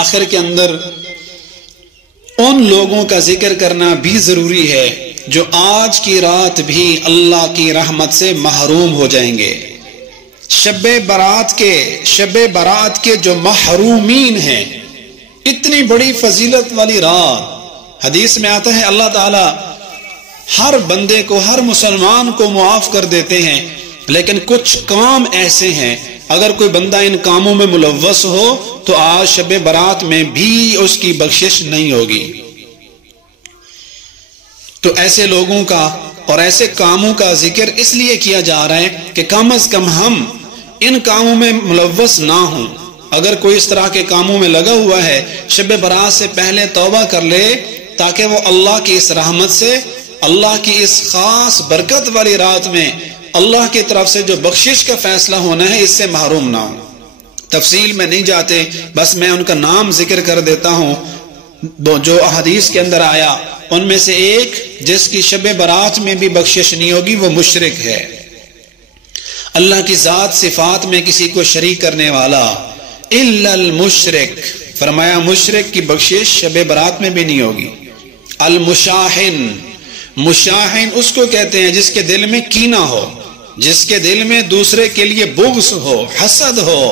آخر کے اندر ان لوگوں کا ذکر کرنا بھی ضروری ہے جو آج کی رات بھی اللہ کی رحمت سے محروم ہو جائیں گے. شب برات کے جو محرومین ہیں، اتنی بڑی فضیلت والی رات. حدیث میں آتا ہے اللہ تعالی ہر بندے کو، ہر مسلمان کو معاف کر دیتے ہیں، لیکن کچھ کام ایسے ہیں اگر کوئی بندہ ان کاموں میں ملوث ہو تو آج شب برات میں بھی اس کی بخشش نہیں ہوگی. تو ایسے لوگوں کا اور ایسے کاموں کا ذکر اس لیے کیا جا رہا ہے کہ کم از کم ہم ان کاموں میں ملوث نہ ہوں. اگر کوئی اس طرح کے کاموں میں لگا ہوا ہے، شب برات سے پہلے توبہ کر لے تاکہ وہ اللہ کی اس رحمت سے، اللہ کی اس خاص برکت والی رات میں اللہ کی طرف سے جو بخشش کا فیصلہ ہونا ہے اس سے محروم نہ ہو. تفصیل میں نہیں جاتے، بس میں ان کا نام ذکر کر دیتا ہوں جو احادیث کے اندر آیا. ان میں سے ایک جس کی شب برات میں بھی بخشش نہیں ہوگی وہ مشرک ہے. اللہ کی ذات صفات میں کسی کو شریک کرنے والا. الا المشرک، فرمایا مشرک کی بخشش شب برات میں بھی نہیں ہوگی. المشاحن، مشاحن اس کو کہتے ہیں جس کے دل میں کینہ ہو، جس کے دل میں دوسرے کے لیے بغض ہو، حسد ہو،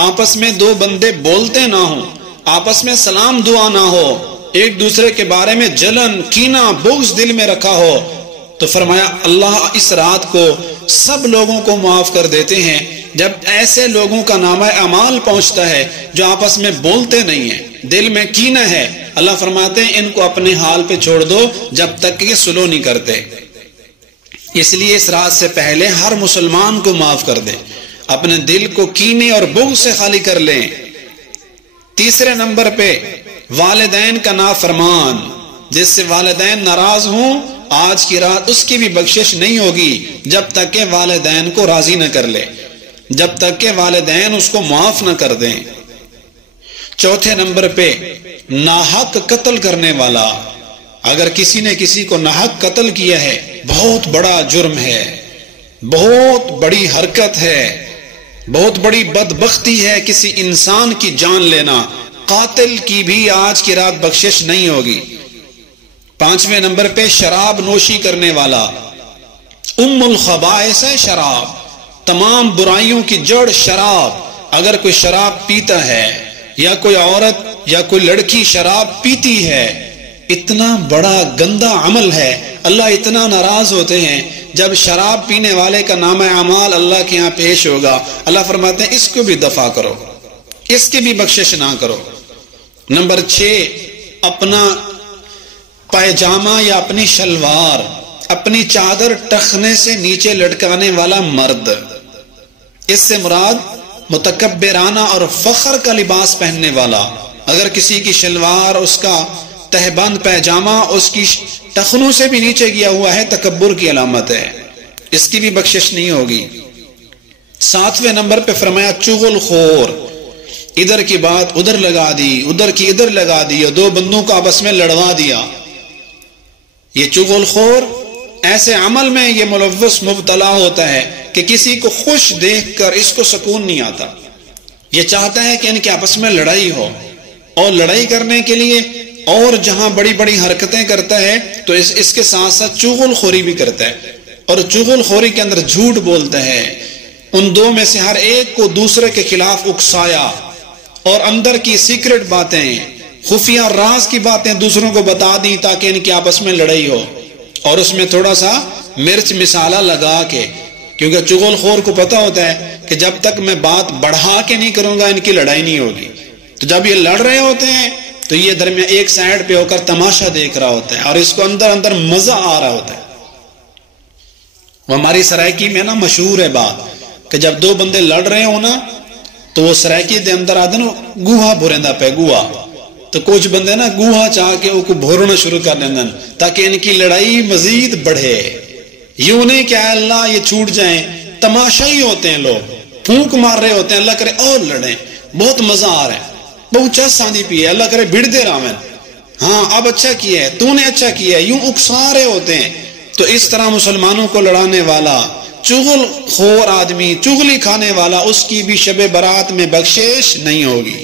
آپس میں دو بندے بولتے نہ ہوں، آپس میں سلام دعا نہ ہو، ایک دوسرے کے بارے میں جلن، کینہ، بغض دل میں رکھا ہو، تو فرمایا اللہ اس رات کو سب لوگوں کو معاف کر دیتے ہیں. جب ایسے لوگوں کا نامہ اعمال پہنچتا ہے جو آپس میں بولتے نہیں ہیں، دل میں کینہ ہے، اللہ فرماتے ہیں ان کو اپنے حال پہ چھوڑ دو جب تک کہ یہ صلح نہیں کرتے. اس لیے اس رات سے پہلے ہر مسلمان کو معاف کر دیں، اپنے دل کو کینے اور بغض سے خالی کر لیں. تیسرے نمبر پہ والدین کا نافرمان، جس سے والدین ناراض ہوں آج کی رات اس کی بھی بخشش نہیں ہوگی جب تک کہ والدین کو راضی نہ کر لے، جب تک کہ والدین اس کو معاف نہ کر دیں. چوتھے نمبر پہ ناحق قتل کرنے والا. اگر کسی نے کسی کو ناحق قتل کیا ہے، بہت بڑا جرم ہے، بہت بڑی حرکت ہے، بہت بڑی بدبختی ہے کسی انسان کی جان لینا. قاتل کی بھی آج کی رات بخشش نہیں ہوگی. پانچویں نمبر پہ شراب نوشی کرنے والا. ام الخبائث ہے شراب، تمام برائیوں کی جڑ شراب. اگر کوئی شراب پیتا ہے یا کوئی عورت یا کوئی لڑکی شراب پیتی ہے، اتنا بڑا گندا عمل ہے. اللہ اتنا ناراض ہوتے ہیں جب شراب پینے والے کا نامہ اعمال اللہ کے ہاں پیش ہوگا. اللہ فرماتے ہیں اس کو بھی دفع کرو، اس کی بھی بخشش نہ کرو. نمبر 6، اپنا پائجامہ یا اپنی شلوار، اپنی چادر ٹخنے سے نیچے لٹکانے والا مرد. اس سے مراد متکبرانہ اور فخر کا لباس پہننے والا. اگر کسی کی شلوار، اس کا تہبند پیجامہ اس کی ٹخنوں سے بھی نیچے گیا ہوا ہے، تکبر کی علامت ہے، اس کی بھی بخشش نہیں ہوگی. 7ویں نمبر پہ فرمایا چغل خور. ادھر کی بات ادھر لگا دی، ادھر کی ادھر لگا دی، اور دو بندوں کو آپس میں لڑوا دیا. یہ چغل خور ایسے عمل میں یہ ملوث مبتلا ہوتا ہے کہ کسی کو خوش دیکھ کر اس کو سکون نہیں آتا. یہ چاہتا ہے کہ ان کے آپس میں لڑائی ہو، اور لڑائی کرنے کے لیے اور جہاں بڑی بڑی حرکتیں کرتا ہے تو اس کے ساتھ ساتھ چغل خوری بھی کرتا ہے. اور چغل خوری کے اندر جھوٹ بولتا ہے. ان دو میں سے ہر ایک کو دوسرے کے خلاف اکسایا اور اندر کی سیکرٹ باتیں، خفیہ راز کی باتیں دوسروں کو بتا دی تاکہ ان کی آپس میں لڑائی ہو، اور اس میں تھوڑا سا مرچ مسالہ لگا کے، کیونکہ چغل خور کو پتا ہوتا ہے کہ جب تک میں بات بڑھا کے نہیں کروں گا ان کی لڑائی نہیں ہوگی. تو جب یہ لڑ رہے ہوتے ہیں تو یہ درمیان ایک سائڈ پہ ہو کر تماشا دیکھ رہا ہوتا ہے اور اس کو اندر اندر مزہ آ رہا ہوتا ہے. وہ ہماری سرائکی میں نا مشہور ہے بات کہ جب دو بندے لڑ رہے ہو نا تو وہ سرائکی دے اندر آتے نا گوہا بھوریندا پہ گوہا، تو کچھ بندے نا گوہا چاہ کے وہ کو بھورنا شروع کر دیں تاکہ ان کی لڑائی مزید بڑھے. یوں نہیں کہ اللہ یہ چھوٹ جائیں، تماشا ہی ہوتے ہیں، لوگ پھونک مار رہے ہوتے ہیں اللہ کرے اور لڑیں، بہت مزہ آ رہا ہے، بہت چس آندھی پی ہے اللہ کرے بھڑ دے رامن، ہاں اب اچھا کیا ہے تو نے اچھا کیا ہے، یوں اکسا رہے ہوتے ہیں. تو اس طرح مسلمانوں کو لڑانے والا چغل خور آدمی، چغلی کھانے والا، اس کی بھی شب برات میں بخشش نہیں ہوگی.